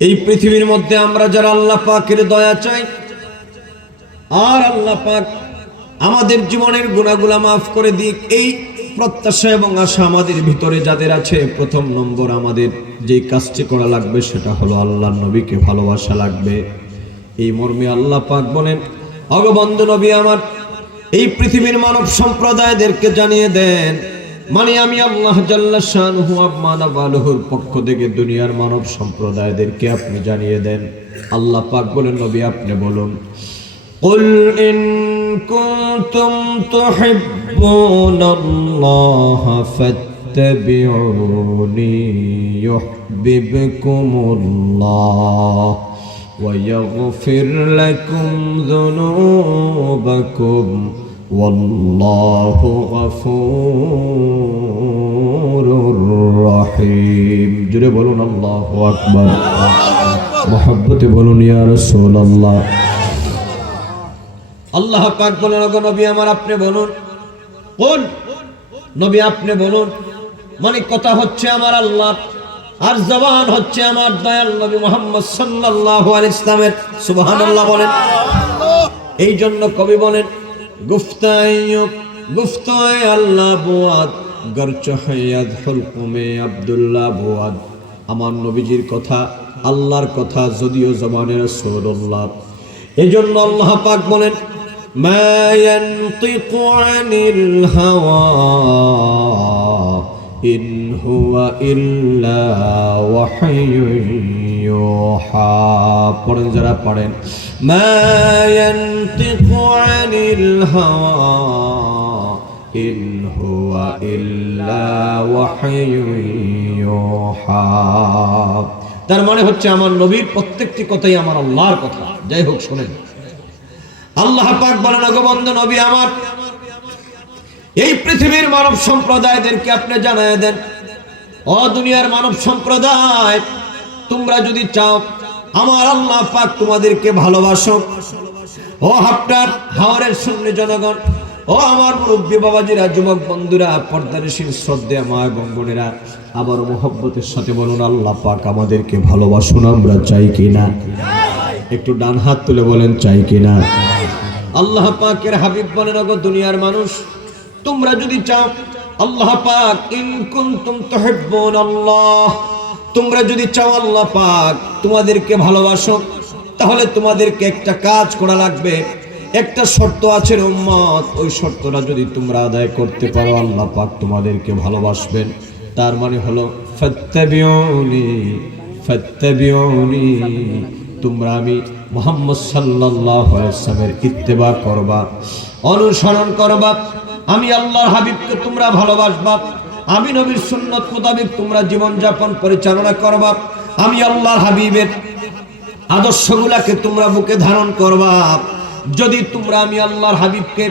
এই পৃথিবীর মধ্যে আমরা যারা আল্লাহ পাকের দয়া চাই আর আল্লাহ পাক আমাদের জীবনের গুনাহগুলো মাফ করে দিক, এই প্রত্যাশা এবং আশা আমাদের ভিতরে যাদের আছে, প্রথম নম্বর আমাদের যে কাজটি করা লাগবে সেটা হলো আল্লাহর নবীকে ভালোবাসা লাগবে। এই মর্মে আল্লাহ পাক বলেন, অগবন্ধু নবী আমার এই পৃথিবীর মানব সম্প্রদায়দেরকে জানিয়ে দেন, মানে আমি আল্লাহ জাল্লা শানহু আবমানাবালুর পক্ষ থেকে দুনিয়ার মানব সম্প্রদায়দেরকে আপনি জানিয়ে দেন। আল্লাহ পাক বলেন, নবী আপনি বলুন, কুল ইন কুনতুম তুহিব্বুনাল্লাহ ফাত্তাবিউনি ইউহিব্বুকুমুল্লাহ ওয়া ইয়াগফির লাকুম যুনুবাকুম ওয়াল্লাহু গফুরুর রহিম। জোরে বলুন আল্লাহু আকবার, মুহাব্বতে বলুন ইয়া রাসূলুল্লাহ। আল্লাহ পাক বলেন, ওগো নবী আমার আপনি বলুন, কোন নবী আপনি বলুন, মানে কথা হচ্ছে আমার আল্লাহ আর জবান হচ্ছে আমার দয়াল নবী মুহাম্মদ সাল্লাল্লাহু আলাইহি ইসলামের। সুবহানাল্লাহ বলেন। এই জন্য কবি বলেন, গুফতায় আল্লাহ বুয়াদ গরচ হায়াত হুলকুমে আব্দুল্লাহ বুয়াদ। আমার নবীজির কথা আল্লাহর কথা যদিও জবানে রাসূলুল্লাহ। এই জন্য আল্লাহ পাক বলেন, মা ইয়ানতিকু আনিল হাওয়া ইন হুয়া ইল্লা ওয়াহয়ুন ইউহা। পড়েন যারা পড়েন, মা ইয়ানতিকু আনিল হাওয়া ইন হুয়া ইল্লা ওয়াহয়ুন ইউহা। তার মানে হচ্ছে আমার নবীর প্রত্যেকটি কথাই আমার আল্লাহর কথা। যাই হোক, শুনেন, আল্লাহ পাক বলেন, ওগো বন্ধু নবী আমার এই পৃথিবীর মানব সম্প্রদায়দেরকে আপনি জানায় দেন, ও দুনিয়ার মানব সম্প্রদায়, তোমরা যদি চাও আমার আল্লাহ পাক তোমাদেরকে ভালোবাসো, ও হাফটার হাওরের সুন্নি জনগণ, ও আমার মুরব্বী বাবাজিরা, যুবক বন্ধুরা, পর্দানিশীল শ্রদ্ধা মা এবং বোনেরা, আবার মুহাব্বতের সাথে বলুন, আল্লাহ পাক আমাদেরকে ভালোবাসুন। আমরা চাই কিনা? একটু ডান হাত তুলে বলেন, চাই কিনা? আল্লাহ পাকের হাবিব বলেন, ওগো দুনিয়ার মানুষ, তোমরা যদি চাও আল্লাহ পাক, ইন কুনতুম তুহিব্বুনাল্লাহ, তোমরা যদি চাও আল্লাহ পাক তোমাদেরকে ভালোবাসো, তাহলে তোমাদেরকে একটা কাজ করা লাগবে। একটা শর্ত আছে উম্মত, ওই শর্তটা যদি তোমরা আদায় করতে পারো আল্লাহ পাক তোমাদেরকে ভালোবাসবেন। তার মানে হলো ফাত্তাবিউনি ফাত্তাবিউনি, তোমরা আমি মুহাম্মদ সাল্লাল্লাহু আলাইহি ওয়াসাল্লামের ইত্তেবা করবা, অনুসরণ করবা। আমি আল্লাহর হাবিবকে তোমরা ভালোবাসবা, আমি নবীর সুন্নাত মোতাবেক তোমরা জীবন যাপন পরিচালনা করবা, আমি আল্লাহর হাবিবের আদর্শগুলোকে তোমরা বুকে ধারণ করবা। যদি তোমরা আমি আল্লাহর হাবিবকে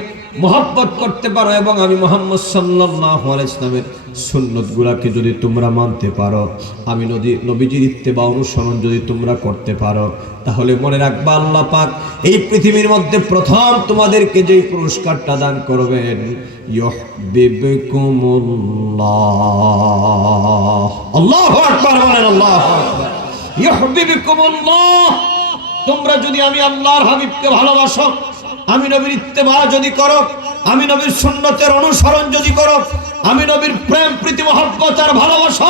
মহব্বত করতে পারো এবং আমি মুহাম্মদ সাল্লাল্লাহু আলাইহি ওয়াসাল্লামের সুন্নতগুলোকে যদি তোমরা মানতে পারো, আমি নবীজির ইত্তেবা অনুসরণ যদি তোমরা করতে পারো, তাহলে মনে রাখবা আল্লাহ পাক এই পৃথিবীর মধ্যে প্রথম তোমাদেরকে যেই পুরস্কারটা দান করবেন, ইউহিব্বুকুমুল্লাহ। আল্লাহু আকবার বলেন, আল্লাহু আকবার। ইউহিব্বুকুমুল্লাহ, তোমরা যদি আমি আল্লাহর হাবিবকে ভালোবাসো, আমি নবীর ইত্তেবা যদি করো, আমি নবীর সুন্নতের অনুসরণ যদি করো, আমি নবীর প্রেম প্রীতি মহব্বত আর ভালোবাসা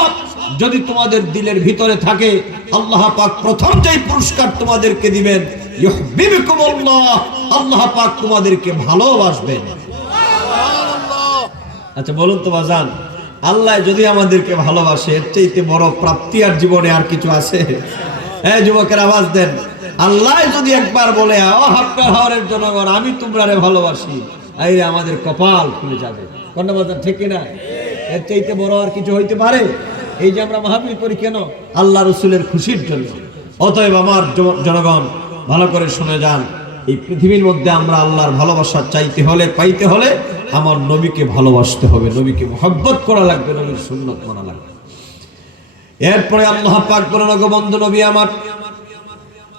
যদি তোমাদের দিলের ভিতরে থাকে, আল্লাহ পাক প্রথম যেই পুরস্কার তোমাদেরকে দিবেন, ইউহিব্বুকুমুল্লাহ, আল্লাহ পাক তোমাদেরকে ভালোবাসবেন। আচ্ছা বলুন তো বাজান, আল্লাহ যদি আমাদেরকে ভালোবাসে, এর চাইতে বড় প্রাপ্তি আর জীবনে আর কিছু আছে? এই যুবকের আওয়াজ দেন, আল্লাহ যদি একবার বলে, ও হাফটার হাওরের জনগণ, আমি তোমরারে ভালোবাসি, এই আমাদের কপাল খুলে যাবে। কোনটা বাজান, ঠিক কিনা? এর চাইতে বড় আর কিছু হইতে পারে? এই যে আমরা মাহফিল করি কেন? আল্লাহ রসুলের খুশির জন্য। অতএব আমার জনগণ ভালো করে শুনে যান, এই পৃথিবীর মধ্যে আমরা আল্লাহর ভালোবাসা চাইতে হলে, পাইতে হলে আমার নবীকে ভালোবাসতে হবে, নবীকে মুহাব্বত করা লাগবে, নবীর সুন্নত মানা লাগবে। এরপরে আল্লাহ পাক বলেন, ওগো বন্ধু নবী আমার,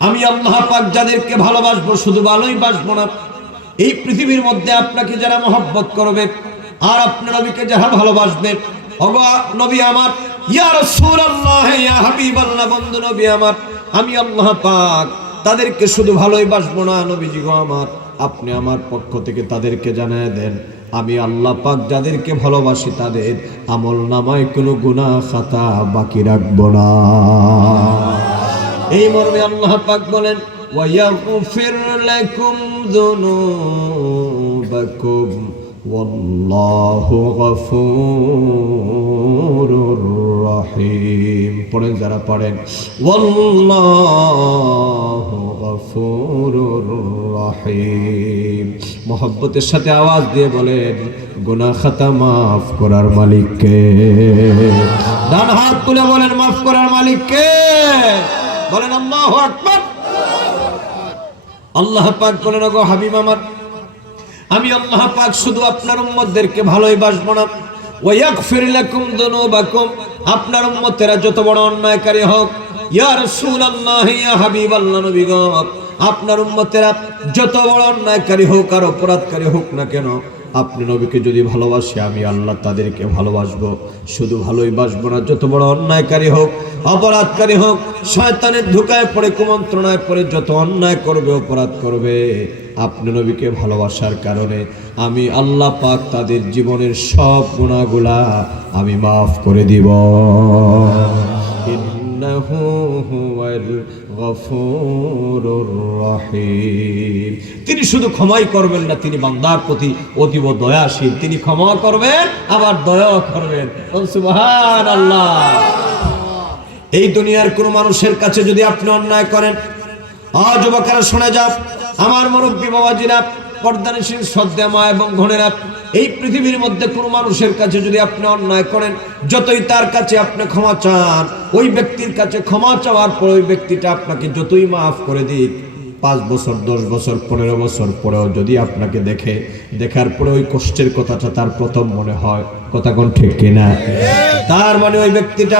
আমি আল্লাহ পাক যাদেরকে ভালোবাসবো, শুধু ভালোই বাসবো না, এই পৃথিবীর মধ্যে আপনাকে যারা মহব্বত করবে আর আপনার নবীকে যারা ভালোবাসবে, ওগো নবী আমার, ইয়া রাসূলুল্লাহ, ইয়া হাবিবাল্লাহ, বন্ধু নবী আমার, আমি আল্লাহ পাক তাদেরকে শুধু ভালোই বাসবো না, নবীজি গো আমার, আপনি আমার পক্ষ থেকে তাদেরকে জানায় দেন আমি আল্লাহ পাক যাদেরকে ভালোবাসি তাদের আমল নামায় কোনো গুনাহ খাতা বাকি রাখবো না। এই মর্মে আল্লাহ পাক বলেন ওয়ায়াগফির লাকুম যুনুবাকুম ওয়াল্লাহু গফুরুর রহিম। পড়েন যারা পড়েন ওয়াল্লাহু গফুরুর রহিম। মোহব্বতের সাথে আওয়াজ দিয়ে বলেন গুনাহ খাতা মাফ করার মালিককে। ডান হাত তুলে বলেন মাফ করার মালিককে। বলেন আল্লাহু আকবার। আল্লাহ পাক বলেন ওগো হাবিব আমার, আমি আল্লাহ পাক শুধু আপনার উম্মতদেরকে ভালোই বাসবো না, ওয়ায়াগফির লাকুম যুনুবাকুম, আপনার উম্মতেরা যত বড় অন্যায়কারী হোক, ইয়া রাসূলুল্লাহ ইয়া হাবিবাল্লাহ নবী গো, আপনার উম্মতেরা যত বড় অন্যায়কারী হোক আর অপরাধকারী হোক না কেন, আপনি নবীকে যদি ভালোবাসে আমি আল্লাহ তাদেরকে ভালোবাসবো। শুধু ভালোই বাসবো না, যত বড় অন্যায়কারী হোক অপরাধকারী হোক, শয়তানের ধোঁকায় পড়ে কুমন্ত্রণায় পড়ে যত অন্যায় করবে অপরাধ করবে, আপনি নবীকে ভালোবাসার কারণে আমি আল্লাহ পাক তাদের জীবনের সব গুনাহগুলা আমি মাফ করে দিব। ইন্নাহু হুয়াল গফুরুর রহিম। তিনি শুধু ক্ষমাই করবেন না, তিনি বান্দার প্রতি অতীব দয়াশীল। তিনি ক্ষমা করবেন আবার দয়া করবেন। সুবহানাল্লাহ। এই দুনিয়ার কোন মানুষের কাছে যদি আপনি অন্যায় করেন, যুবকেরা শুনে যান, আমার মুরব্বী বাবাজিরা, পর্দানিশীল শ্রদ্ধা মা এবং বোনেরা, এই পৃথিবীর মধ্যে কোন মানুষের কাছে যদি আপনি অন্যায় করেন, যতই তার কাছে আপনি ক্ষমা চান, ওই ব্যক্তির কাছে ক্ষমা চাওয়ার পর ওই ব্যক্তিটা আপনাকে যতই মাফ করে দিক, 5 বছর 10 বছর 15 বছর পরেও যদি আপনাকে দেখার পরে ওই কষ্টের কথাটা তার প্রথম মনে হয়, কথা কোন ঠিক কিনা? তার মানে ওই ব্যক্তিটা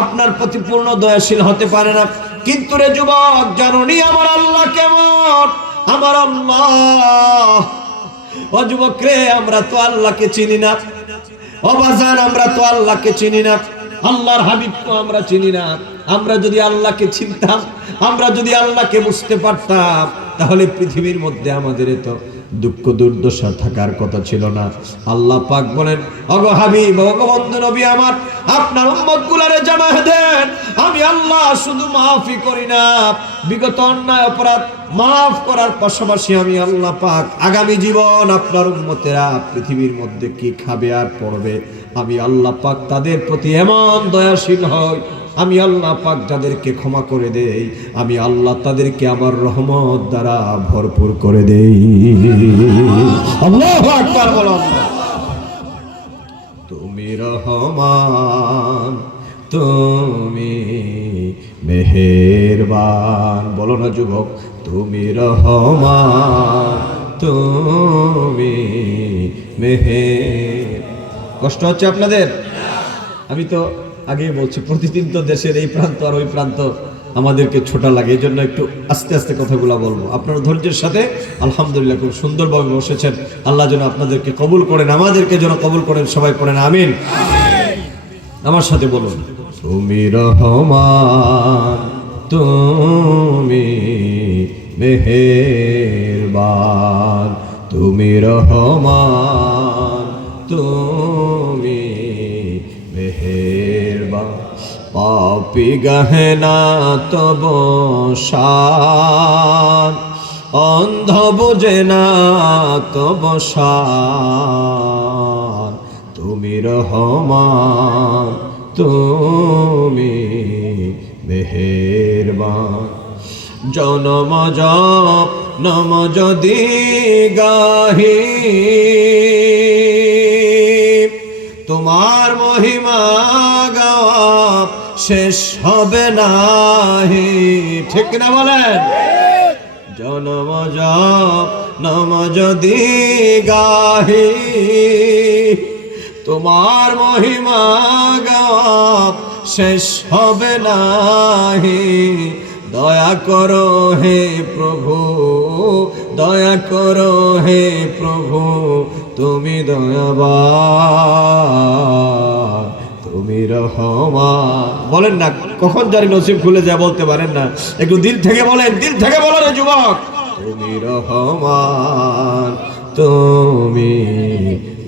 আপনার প্রতি পূর্ণ দয়াশীল হতে পারে না। কিন্তু রে যুবক, জানোনি আমার আল্লাহ কেমন? আমার আল্লাহ, ও যুবক রে, আমরা তো আল্লাহকে চিনি না। ও বাজান, আমরা তো আল্লাহকে চিনি না। আল্লাহর হাবিব তো আমরা চিনি না। আমরা যদি আল্লাহকে চিনতাম, আমরা যদি আল্লাহকে বুঝতে পারতাম, তাহলে পৃথিবীর মধ্যে আমাদের এত দুঃখ দুর্দশা থাকার কথা ছিল না। আল্লাহ পাক বলেন ওগো হাবিব, ওগো বন্ধু নবী আমার, আপনার উম্মতগুলোরে জানায়ে দেন আমি আল্লাহ শুধু মাফই করি না, বিগত অন্যায় অপরাধ মাফ করার পাশাপাশি আমি আল্লাহ পাক আগামী জীবন আপনার উম্মতেরা পৃথিবীর মধ্যে কি খাবে আর পড়বে, আমি আল্লাহ পাক তাদের প্রতি এমন দয়াশীল হই, আমি আল্লাহ পাক যাদেরকে ক্ষমা করে দেই, আমি আল্লাহ তাদেরকে আমার রহমত দ্বারা ভরপুর করে দেই। আল্লাহু আকবার বলো। তুমি রহমান, তুমি মেহেরবান, বলো না যুবক, তুমি রহমান, তুমি মেহের। কষ্ট হচ্ছে আপনাদের? আমি তো আগেই বলছি, প্রতিদিন তো দেশের এই প্রান্ত আর ওই প্রান্ত আমাদেরকে ছোটা লাগে, এই জন্য একটু আস্তে আস্তে কথাগুলো বলবো। আপনারা ধৈর্যের সাথে আলহামদুলিল্লাহ খুব সুন্দরভাবে বসেছেন। আল্লাহ যেন আপনাদেরকে কবুল করেন, আমাদেরকে যেন কবুল করেন। সবাই পড়েন আমিন। আমার সাথে বলুন, তুমি রহমান, তুমি মেহেরবান, তুমি রহমান, তুমি মেহেরবান। পাপী গহনা তব শান, অন্ধ বুঝে না তব শান। তুমি রহমান, তুমি মেহেরবান। জনম জপ নম যদি গাহি, তোমার মহিমা গাওয়া শেষ হবে নাহি, ঠিক না বলেন? জনম জপ নম যদি গাহি, তোমার মহিমা গাওয়া শেষ হবে নাহি। দয়া করো হে প্রভু, দয়া করো হে প্রভু, তুমি দয়াবান, তুমি রহমান। বলেন না, কখন জানি নসিব খুলে যায় বলতে পারেন না, একটু দিল থেকে বলেন, দিল থেকে বলেন রে যুবক, তুমি রহমান, তুমি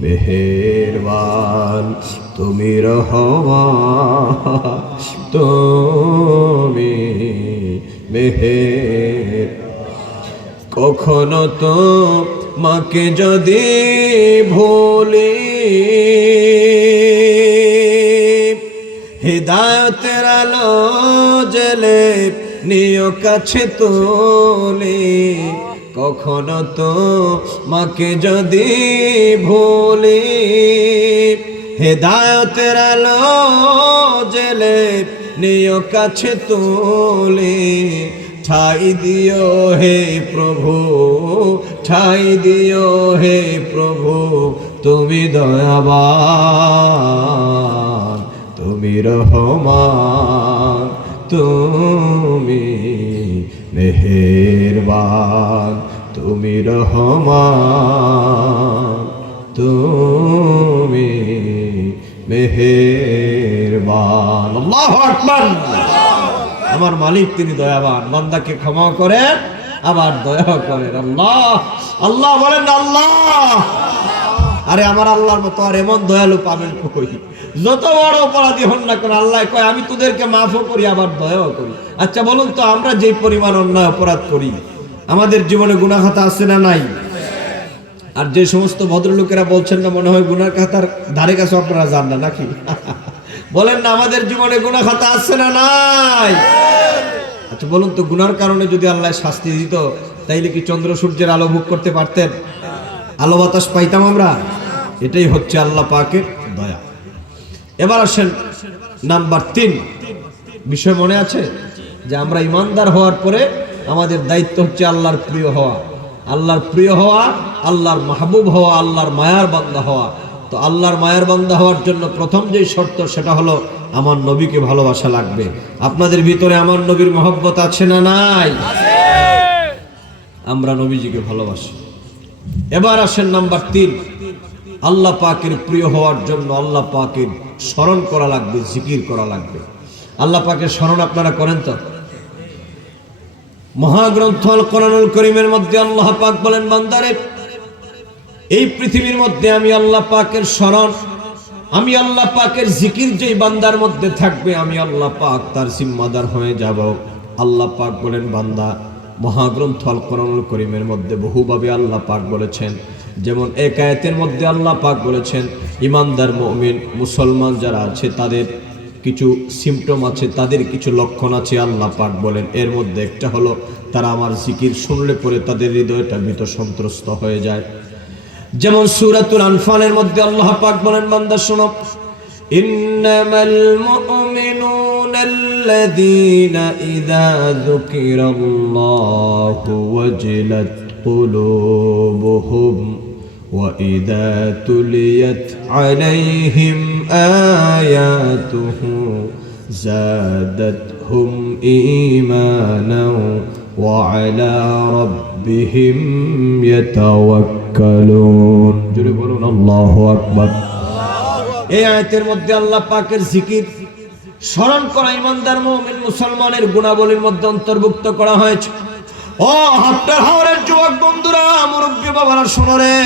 মেহেরবান, তুমি রহমান, তুমি মেহের। কখনো তো মাকে যদি ভুলি, হিদায়তের আলো জেলে নিয় কাছে তোলে। কখনো তো মাকে যদি ভুলি, হিদায়তের আলো জেলে নিয় কাছে তোলে। ঠাই দিও হে প্রভু, ঠাই দিও হে প্রভু, তুমি দয়াবান, তুমি রহমান, তুমি মেহেরবান, তুমি রহমান, তুমি মেহেরবান। আল্লাহু আকবার। আমার মালিক তিনি দয়াবান, বান্দাকে ক্ষমা করেন আবার দয়া করেন। আল্লাহ, আল্লাহ বলেন না আল্লাহ। আরে আমার আল্লাহর মতো আর এমন দয়ালু পাবেন কই? যত বড় অপরাধী হন না কেন আল্লাহ কয় আমি তোদেরকে মাফও করি আবার দয়াও করি। আচ্ছা বলুন তো, আমরা যে পরিমাণ অন্যায় অপরাধ করি, আমাদের জীবনে গুনাহ খাতা আছে না নাই? আর যে সমস্ত ভদ্রলোকেরা বলছেন না মনে হয় গুনাহ খাতার ধারে কাছে আপনারা যান না নাকি? বলেন না, আমাদের জীবনে গুনাহ খাতা আছে না নাই? আচ্ছা বলুন তো, গুনার কারণে যদি আল্লাহ শাস্তি দিত তাইলে কি চন্দ্র সূর্যের আলো ভোগ করতে পারতেন? আলো বাতাস পাইতাম আমরা? এটাই হচ্ছে আল্লাহ পাকের দয়া। এবার আসেন নাম্বার 3 বিষয় মনে আছে যে আমরা ইমানদার হওয়ার পরে আমাদের দায়িত্ব হচ্ছে আল্লাহর প্রিয় হওয়া। আল্লাহর প্রিয় হওয়া, আল্লাহর মাহবুব হওয়া, আল্লাহর মায়ার বান্দা হওয়া। তো আল্লাহর মায়ার বান্দা হওয়ার জন্য প্রথম যে শর্ত সেটা হলো আমার নবীকে ভালোবাসা লাগবে। আপনাদের ভিতরে আমার নবীর মহব্বত আছে না নাই? আমরা নবীজিকে ভালোবাসি। এবার আসেন নাম্বার 3, আল্লাহ পাকের প্রিয় হওয়ার জন্য আল্লাহ পাকের স্মরণ করা লাগবে, জিকির করা লাগবে। আল্লাহ পাকের স্মরণ আপনারা করেন তো? মহাগ্রন্থ আল কোরআনুল কারীমের মধ্যে আল্লাহ পাক বলেন, বান্দারে এই পৃথিবীর মধ্যে আমি আল্লাহ পাকের স্মরণ, আমি আল্লাহ পাকের জিকির যেই বান্দার মধ্যে থাকবে আমি আল্লাহ পাক তার জিম্মাদার হয়ে যাব। আল্লাহ পাক বলেন, বান্দা মহাগ্রন্থ আল কোরআনুল কারীমের মধ্যে বহুভাবে আল্লাহ পাক বলেছেন। যেমন এক আয়াতের মধ্যে আল্লাহ পাক বলেছেন ইমানদার মুমিন মুসলমান যারা আছে তাদের কিছু সিমটম আছে, তাদের কিছু লক্ষণ আছে। আল্লাহ পাক বলেন এর মধ্যে একটা হলো তারা আমার জিকির শুনলে পরে তাদের হৃদয়টা ভীত সন্ত্রস্ত হয়ে যায়। যেমন সূরাতুল আনফালের মধ্যে আল্লাহ পাক বলেন, বান্দা শোনো, ইন্নামাল মুমিনুনাল্লাযীনা ইযা যুকিরাল্লাহু ওয়াজিলাত কুলুবুহুম ওয়া ইযা তুলিয়াত আলাইহিম আয়াতুহু যাদাতহুম ঈমানাও ওয়া আলা রাব্বিহিম ইয়াতাওয়াক্কালুন। জোরে বলুন আল্লাহু আকবার। এই আয়াতের মধ্যে আল্লাহ পাকের জিকির স্মরণ করা ইমানদার মুমিন মুসলমানের গুণাবলীর মধ্যে অন্তর্ভুক্ত করা হয়েছে। ও হাফটার হাওরের যুবক বন্ধুরা, মুরব্বী বাবারা শোনো রে,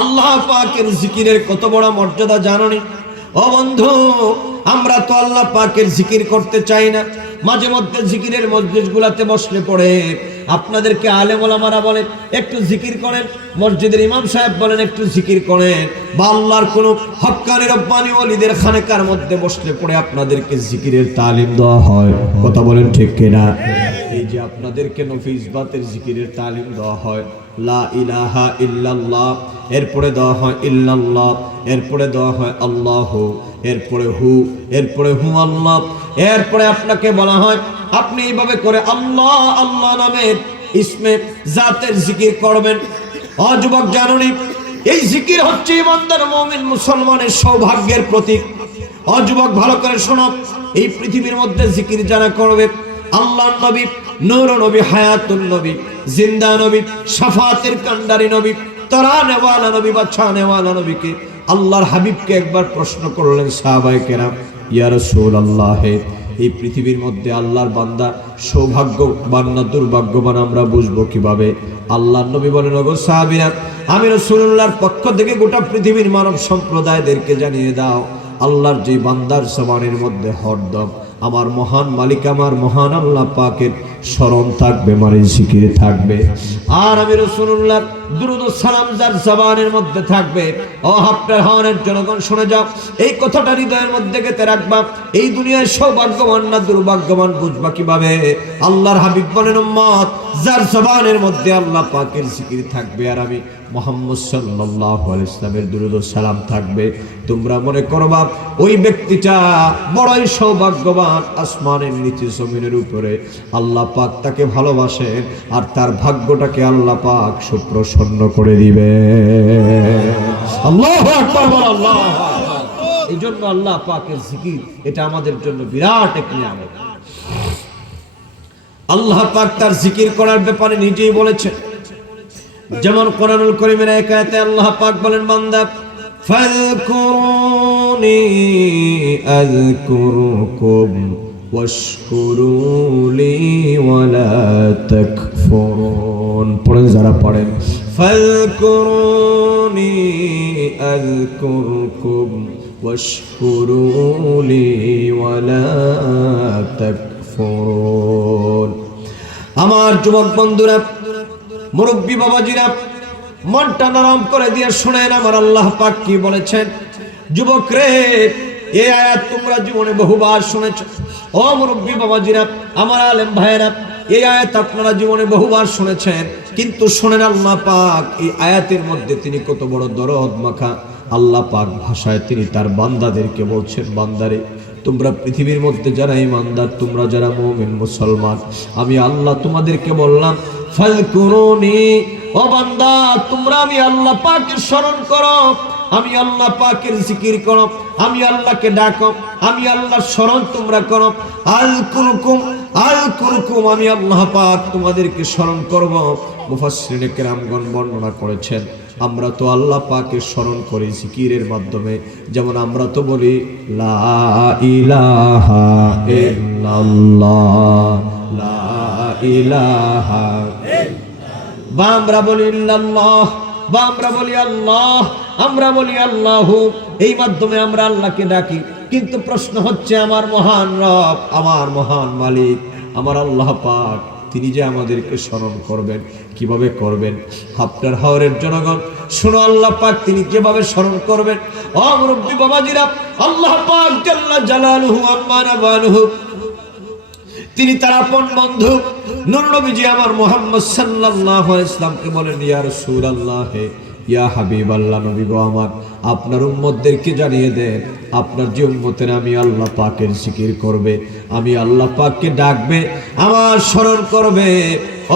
আল্লাহ পাকের জিকিরের কত বড় মর্যাদা জানোনি? ও বন্ধু, আমরা তো আল্লাহ পাকের জিকির করতে চাই না। মাঝে মধ্যে জিকিরের মজলিসগুলোতে বসলে পড়ে আপনাদেরকে আলেম ওলামারা বলেন একটু জিকির করেন, মসজিদের ইমাম সাহেব বলেন একটু জিকির করেন, বা আল্লাহর কোন হক্কানি রব্বানি ওলিদের খানেকার মধ্যে বসলে পড়ে আপনাদেরকে জিকিরের তালিম দেওয়া হয়। কথা বলেন ঠিক কিনা? এই যে আপনাদেরকে নফি ইসবাতের জিকিরের তালিম দেওয়া হয়, লা ইলাহা ইল্লাল্লাহ, এরপরে দেওয়া হয় ইল্লাল্লাহ, এরপরে দেওয়া হয় আল্লাহ, এরপরে হু, এরপরে হু আল্লাহ, এরপরে আপনাকে বলা হয় আপনি এইভাবে করে আল্লাহ আল্লাহ নামের ইসমে জাতের জিকির করবেন। ও যুবক, জানুনি এই জিকির হচ্ছে ইমানদার মুমিন মুসলমানের সৌভাগ্যের প্রতীক। ও যুবক, ভালো করে শোনো, এই পৃথিবীর মধ্যে জিকির যারা করবে, আল্লাহর নবী, নূর নবী, হায়াতুন নবী, জিন্দা নবী, শাফাতের কান্ডারি নবী, তরানেওয়ালা নবী, বাদশা নেওয়ালা নবীকে আল্লাহর হাবিবকে একবার প্রশ্ন করলেন সাহাবায়ে কেরাম, ইয়া রাসূলুল্লাহ, এই পৃথিবীর মধ্যে আল্লাহর বান্দা সৌভাগ্যবান না দুর্ভাগ্যবান আমরা বুঝবো কিভাবে? আল্লাহর নবী বলেন, ওগো সাহাবীরা, আমি রাসূলুল্লাহর পক্ষ থেকে গোটা পৃথিবীর মানব সম্প্রদায়দেরকে জানিয়ে দাও, আল্লাহর যে বান্দার জবানের মধ্যে হরদম আমার মহান মালিক, আমার মহান আল্লাহ পাকের স্মরণ থাকবে, মানে জিকির থাকবে। আর আমি রাসূলুল্লাহ দুরূদ ও সালাম যার জবানের মধ্যে থাকবে, ও হাফটার হাওনের জনগণ শুনে যাও, এই কথাটা হৃদয়ের মধ্যে গেঁথে রাখবা। এই দুনিয়ায় সৌভাগ্যবান না দুর্ভাগ্যবান বুঝবা কিভাবে? আল্লাহর হাবিব বলেন, উম্মত যার জবানের মধ্যে আল্লাহ পাকের জিকির থাকবে আর আমি মুহাম্মদ সাল্লাল্লাহু আলাইহি ওয়াসাল্লামের দুরূদ ও সালাম থাকবে, তোমরা মনে করবা ওই ব্যক্তিটা বড়ই সৌভাগ্যবান। আসমানের নিচে জমিনের উপরে আল্লাহ পাক তাকে ভালোবাসেন আর তার ভাগ্যটাকে আল্লাহ পাক সুপ্রসন্ন করে দিবে। আল্লাহু আকবার, আল্লাহু আকবার। এই জন্য আল্লাহ পাকের জিকির এটা আমাদের জন্য বিরাট এক নিয়ামত। আল্লাহ পাক তার জিকির করার ব্যাপারে নিজেই বলেছেন, যেমন কোরআনুল কারীমের এক আয়াতে আল্লাহ পাক বলেন, বান্দা ফাযকুরুনি আযকুরুকুম ওয়াশকুরুলি ওয়ালা তাকফুরুন। পড়েন যারা পড়েন, ফাযকুরুনি আযকুরুকুম ওয়াশকুরুলি ওয়ালা তাকফুরুন। আমার যুবক বন্ধুরা, মুরব্বী বাবাজিরা, মনটা নরম করে দিয়ে শুনেন আমার আল্লাহ পাক কি বলেছেন। যুবক রে, এই আয়াত তোমরা জীবনে বহুবার শুনেছ। ও মুরব্বী বাবাজিরা, আমার আলেম ভাইয়েরা, এই আয়াত আপনারা জীবনে বহুবার শুনেছেন, কিন্তু শুনেন আল্লাহ পাক এই আয়াতের মধ্যে তিনি কত বড় দরদ মাখা আল্লাহ পাক ভাষায় তিনি তার বান্দাদেরকে বলছেন, বান্দারে তোমরা পৃথিবীর মধ্যে যারা ঈমানদার, তোমরা যারা মুমিন মুসলমান, আমি আল্লাহ তোমাদেরকে বললাম ফাযকুরুনি, ও বান্দা তোমরা আমি আল্লাহ পাকের স্মরণ করো, আমি আল্লাহ পাকের জিকির করো, আমি আল্লাহকে ডাকো, আমি আল্লাহর স্মরণ তোমরা করো। আযকুরুকুম আযকুরুকুম, আমি আল্লাহ পাক তোমাদেরকে স্মরণ করব। মুফাসসিরিনে কেরামগণ বর্ণনা করেছেন, আমরা তো আল্লাহ পাকের স্মরণ করি জিকিরের মাধ্যমে, যেমন আমরা তো বলি লা ইলাহা ইল্লাল্লাহ, লা ইলাহা, বা আমরা বলি ইল্লাল্লাহ, বা আমরা বলি আল্লাহ, আমরা বলি আল্লাহু, এই মাধ্যমে আমরা আল্লাহকে ডাকি। কিন্তু প্রশ্ন হচ্ছে, আমার মহান রব, আমার মহান মালিক, আমার আল্লাহ পাক, তিনি যে আমাদেরকে স্মরণ করবেন, কিভাবে করবেন? হাফটার হাওরের জনগণ শোনো, আল্লাহ পাক তিনি কিভাবে স্মরণ করবেন। ও মুরব্বী বাবাজিরা, আল্লাহ পাক জাল্লা জালালুহু আম্মা নাবালুহু, তিনি তার আপন বন্ধু নূর নবীজি আমার মুহাম্মদ সাল্লাল্লাহু আলাইহি ওয়াসাল্লামকে বলেন, ইয়া রাসূলুল্লাহ, ইয়া হাবিবাল্লাহ, নবী গো আমার, আপনার উম্মতদেরকে জানিয়ে দেন, আপনার যে উম্মতেরা আমি আল্লাহ পাকের জিকির করবে, আমি আল্লাহ পাককে ডাকবে, আমার স্মরণ করবে,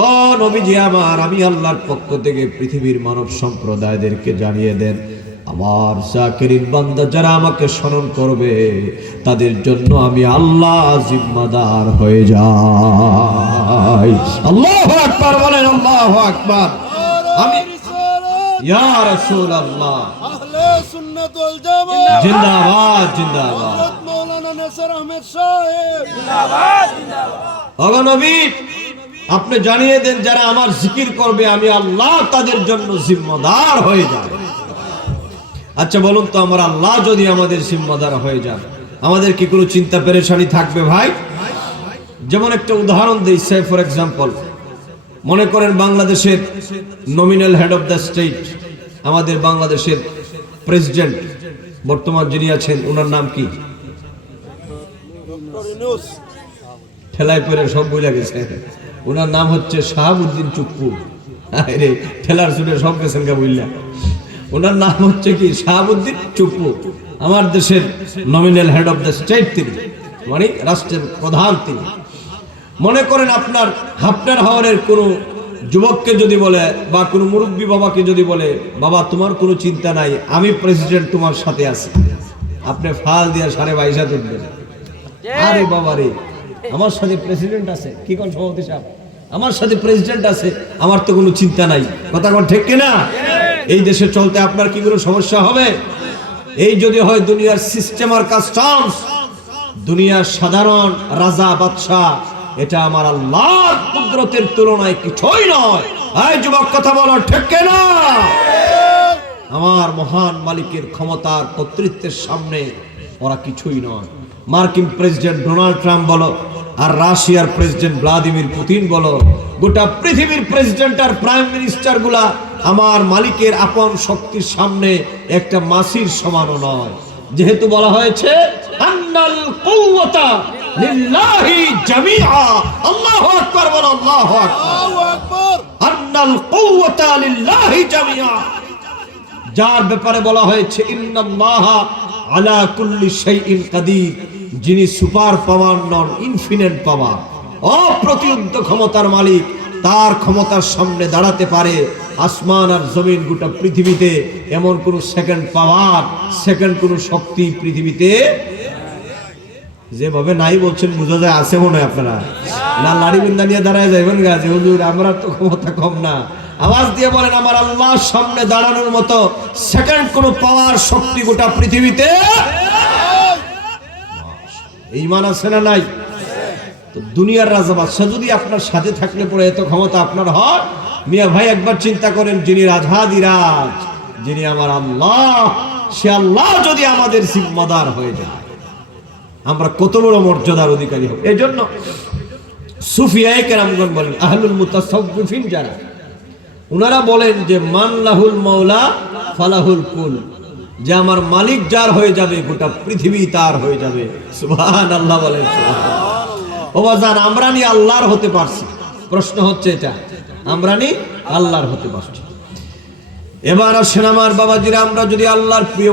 ও নবীজি আমার, আমি আল্লাহর পক্ষ থেকে পৃথিবীর মানব সম্প্রদায়দেরকে জানিয়ে দেন, আমার জাকিরিন বান্দা যারা আমাকে স্মরণ করবে, তাদের জন্য আমি আল্লাহ জিম্মাদার হয়ে যাই। আল্লাহু আকবার বলেন, আল্লাহু আকবার। আমি ইয়া রাসূলুল্লাহ, আহলে সুন্নাত ওয়াল জামাত জিন্দাবাদ, জিন্দাবাদ, হযরত মাওলানা নাসির আহমেদ সাহেব জিন্দাবাদ, জিন্দাবাদ। ওগো নবী, আপনি জানিয়ে দেন যারা আমার জিকির করবে, আমি আল্লাহ তাদের জন্য জিম্মাদার হয়ে যাব। আচ্ছা বলুন তো, আমার আল্লাহ যদি আমাদের জিম্মাদার হয়ে যান, আমাদের কি কোনো চিন্তা পেরেশানি থাকবে ভাই? যেমন একটা উদাহরণ দিই, সে ফর এক্সাম্পল, মনে করেন বাংলাদেশের nominal head of the state, আমাদের বাংলাদেশের প্রেসিডেন্ট বর্তমান যিনি আছেন, ওনার নাম কি? ডক্টর ইউনূস। ঠেলায় পড়ে সব ভুলে গেছে, ওনার নাম হচ্ছে শাহাবুদ্দিন চুপ্পু। আরে ঠেলার সুরে সব গেছেন গা বুঝলা, ওনার নাম হচ্ছে কি? শাহাবুদ্দিন চুপ্পু। আমার দেশের nominal head of the state তিনি, মানে রাষ্ট্রের প্রধান তিনি। মনে করেন আপনার হাফটার হাওরের কোনো যুবককে যদি বলে, বা কোনো মুরব্বী বাবাকে যদি বলে, বাবা তোমার কোনো চিন্তা নাই, আমি প্রেসিডেন্ট তোমার সাথে আছি, আপনি ফাল দিয়া 22.5 উঠবেন। আরে বাবা রে, আমার সাথে প্রেসিডেন্ট আছে, কি কোন সভাপতি সাহেব, আমার সাথে প্রেসিডেন্ট আছে, আমার তো কোনো চিন্তা নাই। কথা কোন ঠিক কিনা? এই দেশে চলতে আপনার কি কোনো সমস্যা হবে? এই যদি হয় দুনিয়ার সিস্টেম আর কাস্টমস, দুনিয়ার সাধারণ রাজা বাদশাহ, এটা আমার আল্লাহর কুদরতের তুলনায় কিছুই নয়। এই যুবক কথা বলো ঠিক না? আমার মহান মালিকের ক্ষমতার কর্তৃত্বের সামনে ওরা কিছুই নয়। মার্কিন প্রেসিডেন্ট ডোনাল্ড ট্রাম্প বলো, আর রাশিয়ার প্রেসিডেন্ট ভ্লাদিমির পুতিন বলো, গোটা পৃথিবীর প্রেসিডেন্ট আর প্রাইম মিনিস্টার গুলা আমার মালিকের আপন শক্তির সামনে একটা মাছির সমানও নয়। যেহেতু বলা হয়েছে আন্নাল কুওয়াতা লিল্লাহি জামিআ, আল্লাহু আকবার বলো, আল্লাহু আকবার। আন্নাল কুওয়াতা লিল্লাহি জামিআ, যার ব্যাপারে বলা হয়েছে ইন্নাল্লাহা আলা কুল্লি শাইইন কাদির, যিনি সুপার পাওয়ার নন, ইনফিনিট পাওয়ার, অপ্রতিরোধ্য ক্ষমতার মালিক। তার ক্ষমতার সামনে দাঁড়াতে পারে আসমান আর জমিন, গোটা পৃথিবীতে এমন কোন সেকেন্ড পাওয়ার, সেকেন্ড কোন শক্তি পৃথিবীতে যেভাবে নাই বলছেন বোঝা যায় আছে মনে হয় আপনারা না লাড়ি বিন্দা নিয়ে দাঁড়ায় যাবেন গাছে, হুজুর আমরা তো ক্ষমতা কম না। আওয়াজ দিয়ে বলেন আমার আল্লাহর সামনে দাঁড়ানোর মতো সেকেন্ড কোন পাওয়ার শক্তি গোটা পৃথিবীতে ঈমান আছে না নাই? তো দুনিয়ার রাজা বাদশাহ যদি আপনার সাথে থাকলে পরে এত ক্ষমতা আপনার হয়, মিয়া ভাই একবার চিন্তা করেন, যিনি রাজাধিরাজ, যিনি আমার আল্লাহ, সে আল্লাহ যদি আমাদের জিম্মাদার হয়ে যায়, আমরা কত বড় মর্যাদার অধিকারী হব। এই জন্য সুফিয়ায়ে কেরামগণ বলেন, আহলুল মুতাসাউফিন যারা, ওনারা বলেন যে মান লাহুল মাওলা ফালাহুল কুল, যে আমার মালিক যার হয়ে যাবে গোটা পৃথিবী তার হয়ে যাবে। সুবহানাল্লাহ বলেন। ও বাজান, আমরা নি আল্লাহর হতে পারছি? প্রশ্ন হচ্ছে এটা, আমরা নি আল্লাহর হতে পারছি? এবার আসেন আমার বাবাজিরা, আমরা যদি আল্লাহর প্রিয়